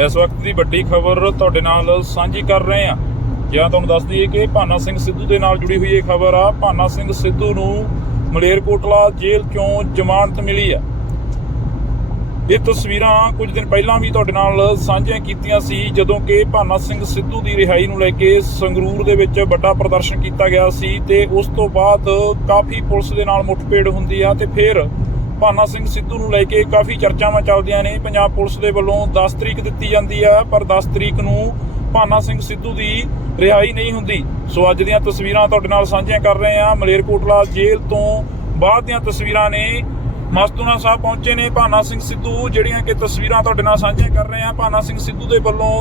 ਇਸ ਵਕਤ ਦੀ ਵੱਡੀ ਖਬਰ ਤੁਹਾਡੇ ਨਾਲ ਸਾਂਝੀ ਕਰ ਰਹੇ ਹਾਂ। ਜਾਂ ਤੁਹਾਨੂੰ ਦੱਸ ਦਈਏ ਕਿ ਭਾਨਾ ਸਿੰਘ ਸਿੱਧੂ ਦੇ ਨਾਲ ਜੁੜੀ ਹੋਈ ਇਹ ਖਬਰ ਆ। ਭਾਨਾ ਸਿੰਘ ਸਿੱਧੂ ਨੂੰ ਮਲੇਰਕੋਟਲਾ ਜੇਲ੍ਹ ਚੋਂ ਜ਼ਮਾਨਤ ਮਿਲੀ ਆ। ਇਹ ਤਸਵੀਰਾਂ ਕੁਝ ਦਿਨ ਪਹਿਲਾਂ ਵੀ ਤੁਹਾਡੇ ਨਾਲ ਸਾਂਝੀਆਂ ਕੀਤੀਆਂ ਸੀ, ਜਦੋਂ ਕਿ ਭਾਨਾ ਸਿੰਘ ਸਿੱਧੂ ਦੀ ਰਿਹਾਈ ਨੂੰ ਲੈ ਕੇ ਸੰਗਰੂਰ ਦੇ ਵਿੱਚ ਵੱਡਾ ਪ੍ਰਦਰਸ਼ਨ ਕੀਤਾ ਗਿਆ ਸੀ ਤੇ ਉਸ ਤੋਂ ਬਾਅਦ ਕਾਫੀ ਪੁਲਿਸ ਦੇ ਨਾਲ ਮੁੱਠਭੇੜ ਹੁੰਦੀ ਆ ਤੇ ਫਿਰ ਭਾਨਾ ਸਿੰਘ ਸਿੱਧੂ ਨੂੰ ਲੈ ਕੇ ਕਾਫੀ ਚਰਚਾਵਾਂ ਚੱਲਦੀਆਂ ਨੇ। ਪੰਜਾਬ ਪੁਲਿਸ ਦੇ ਵੱਲੋਂ 10 ਤਰੀਕ ਦਿੱਤੀ ਜਾਂਦੀ ਆ, ਪਰ 10 ਤਰੀਕ ਨੂੰ ਭਾਨਾ ਸਿੰਘ ਸਿੱਧੂ ਦੀ ਰਿਹਾਈ ਨਹੀਂ ਹੁੰਦੀ। ਸੋ ਅੱਜ ਦੀਆਂ ਤਸਵੀਰਾਂ ਤੁਹਾਡੇ ਨਾਲ ਸਾਂਝੀਆਂ ਕਰ ਰਹੇ ਹਾਂ। ਮਲੇਰਕੋਟਲਾ ਜੇਲ੍ਹ ਤੋਂ ਬਾਅਦ ਦੀਆਂ ਤਸਵੀਰਾਂ ਨੇ। ਮਸਤੂਨਾ ਸਾਹਿਬ ਪਹੁੰਚੇ ਨੇ ਭਾਨਾ ਸਿੰਘ ਸਿੱਧੂ, ਜਿਹੜੀਆਂ ਕਿ ਤਸਵੀਰਾਂ ਤੁਹਾਡੇ ਨਾਲ ਸਾਂਝੀਆਂ ਕਰ ਰਹੇ ਹਾਂ। ਭਾਨਾ ਸਿੰਘ ਸਿੱਧੂ ਦੇ ਵੱਲੋਂ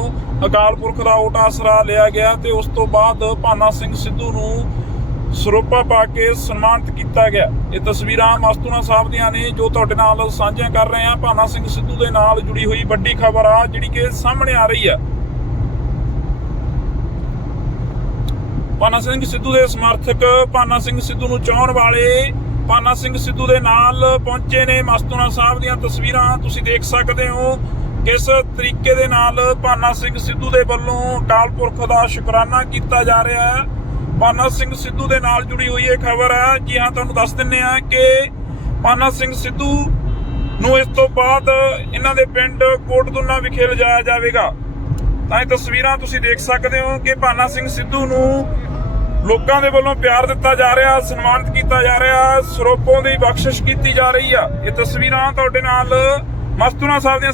ਅਕਾਲ ਪੁਰਖ ਦਾ ਓਟ ਆਸਰਾ ਲਿਆ ਗਿਆ ਤੇ ਉਸ ਤੋਂ ਬਾਅਦ ਭਾਨਾ ਸਿੰਘ ਸਿੱਧੂ ਨੂੰ ਸਰੋਪਾ ਪਾ ਕੇ ਸਨਮਾਨਿਤ ਕੀਤਾ ਗਿਆ। ਇਹ ਤਸਵੀਰਾਂ ਮਸਤੂਨਾ ਸਾਹਿਬ ਦੀਆਂ ਨੇ, ਜੋ ਤੁਹਾਡੇ ਨਾਲ ਸਾਂਝੀਆਂ ਕਰ ਰਹੇ ਹਾਂ। ਭਾਨਾ ਸਿੰਘ ਸਿੱਧੂ ਦੇ ਨਾਲ ਜੁੜੀ ਹੋਈ ਵੱਡੀ ਖਬਰ ਆ, ਜਿਹੜੀ ਕਿ ਸਾਹਮਣੇ ਆ ਰਹੀ ਆ। ਪਾਨਾ ਸਿੰਘ ਸਿੱਧੂ ਦੇ ਸਮਰਥਕ ਭਾਨਾ ਸਿੰਘ ਸਿੱਧੂ ਨੂੰ ਚਾਹਣ ਵਾਲੇ ਭਾਨਾ ਸਿੰਘ ਸਿੱਧੂ ਦੇ ਨਾਲ ਪਹੁੰਚੇ ਨੇ ਮਸਤੂਨਾ ਸਾਹਿਬ ਦੀਆਂ ਤਸਵੀਰਾਂ। ਤੁਸੀਂ ਦੇਖ ਸਕਦੇ ਹੋ ਕਿਸ ਤਰੀਕੇ ਦੇ ਨਾਲ ਭਾਨਾ ਸਿੰਘ ਸਿੱਧੂ ਦੇ ਵੱਲੋਂ ਅਕਾਲ ਪੁਰਖ ਦਾ ਸ਼ੁਕਰਾਨਾ ਕੀਤਾ ਜਾ ਰਿਹਾ ਹੈ। ਪਾਨਾ ਸਿੰਘ ਸਿੱਧੂ ਦੇ ਨਾਲ ਜੁੜੀ ਹੋਈ ਇਹ ਖਬਰ ਹੈ। ਜੀ ਹਾਂ, ਤੁਹਾਨੂੰ ਦੱਸ ਦਿੰਨੇ ਆ ਕਿ ਪਾਨਾ ਸਿੰਘ ਸਿੱਧੂ ਨੂੰ ਇਸ ਤੋਂ ਬਾਅਦ ਇਹਨਾਂ ਦੇ ਪਿੰਡ ਕੋਟਦੁਨਾ ਵਿਖੇ ਲਿਜਾਇਆ ਜਾਵੇਗਾ। ਤਾਂ ਇਹ ਤਸਵੀਰਾਂ ਤੁਸੀਂ ਦੇਖ ਸਕਦੇ ਹੋ ਕਿ ਭਾਨਾ ਸਿੰਘ ਸਿੱਧੂ ਨੂੰ ਲੋਕਾਂ ਦੇ ਵੱਲੋਂ ਪਿਆਰ ਦਿੱਤਾ ਜਾ ਰਿਹਾ, ਸਨਮਾਨਿਤ ਕੀਤਾ ਜਾ ਰਿਹਾ, ਸਰੋਪੋਂ ਦੀ ਬਖਸ਼ਿਸ਼ ਕੀਤੀ ਜਾ ਰਹੀ ਆ। ਇਹ ਤਸਵੀਰਾਂ ਤੁਹਾਡੇ ਨਾਲ ਮਸਤੂਨਾ ਸਾਹਿਬ ਦੀਆਂ